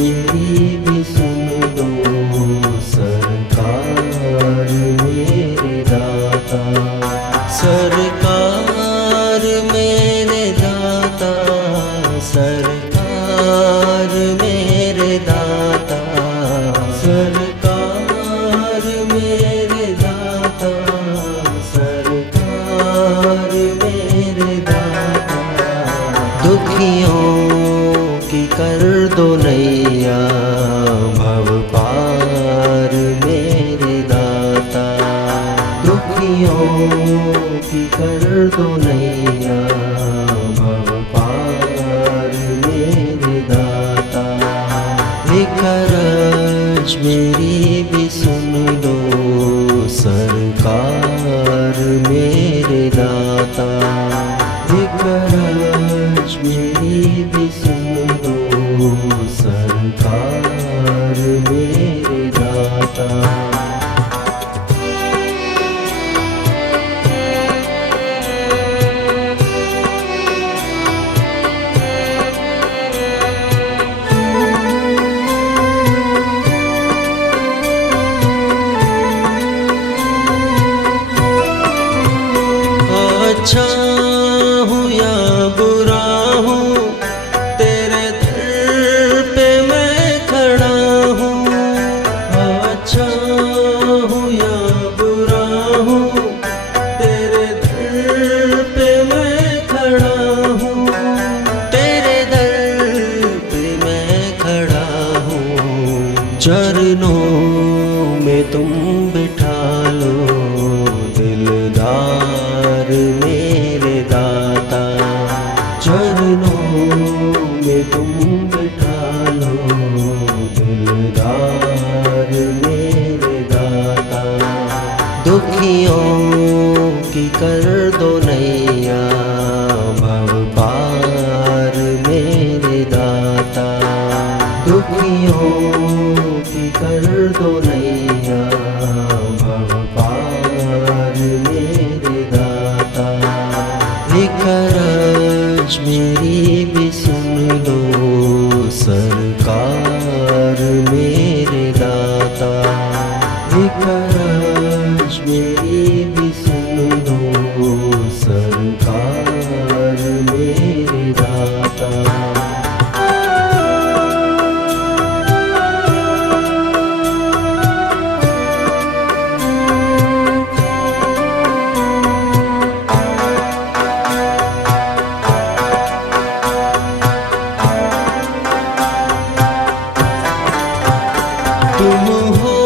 मेरी भी सुन लो सरकार मेरे दाता। सरकार मेरे दाता, सरकार मेरे दाता, सरकार मेरे दाता, सरकार मेरे दाता। दुखियों की कर दो नैया भव पार मेरे दाता। दुखियों की कर दो नैया भव पार मेरे दाता। एक अर्ज मेरी भी सुन लो सरकार मेरे दाता। एक अर्ज मेरी भी सुन लो सरकार मेरे दाता। अच्छा हूँ या बुरा हूँ तेरे दर पे मैं खड़ा हूँ। अच्छा हूँ या बुरा हूँ तेरे दर पे मैं खड़ा हूँ। तेरे दर पे मैं खड़ा हूँ। चरणों में तुम बिठा लो दिलदार मेरे दाता। चरणों में तुम बिठा लो दिलदार मेरे दाता। दुखियों की कर दो नैया भव पार मेरे दाता। दुखियों की कर दो नैया भव पार मेरे दाता। एक अर्ज मेरी भी सुन लो सरकार मेरे दाता। एक अर्ज मेरी भी सुन लो सरकार मेरे दाता। तुम हो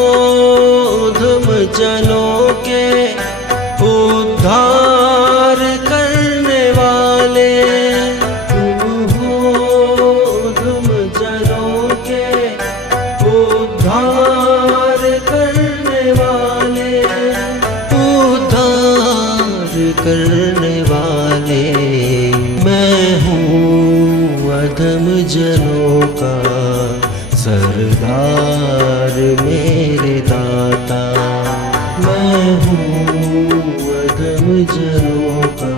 धम जनों के उद्धार करने वाले। तुम हो धम जनों के उद्धार करने वाले। उद्धार करने वाले मैं हूँ अधम जनों का सरदार मेरे दाता। मैं हूँ अधम जनों का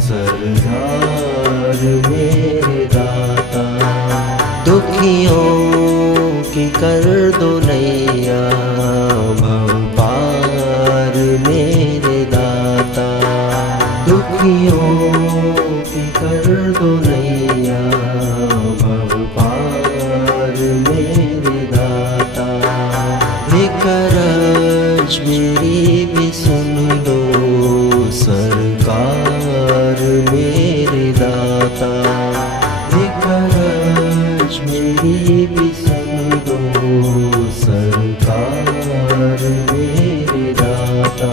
सरदार मेरे दाता। दुखियों की कर दो नैया भव पार मेरे दाता। दुखियों की कर दो नैया भव पार मेरे दाता। एक अर्ज मेरी भी सुन लो सरकार मेरे दाता। एक अर्ज मेरी भी सुन लो सरकार मेरे दाता।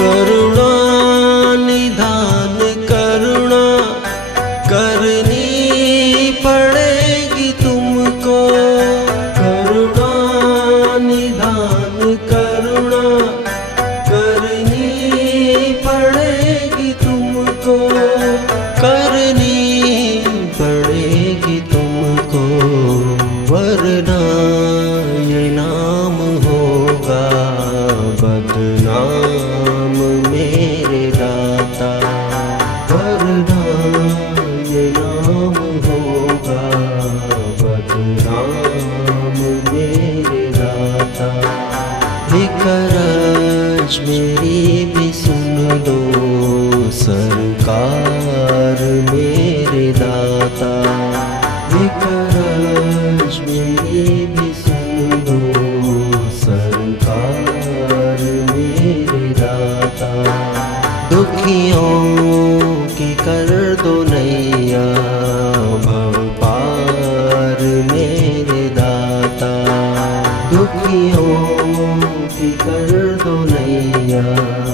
करुणा निधान करुणा करनी मेरा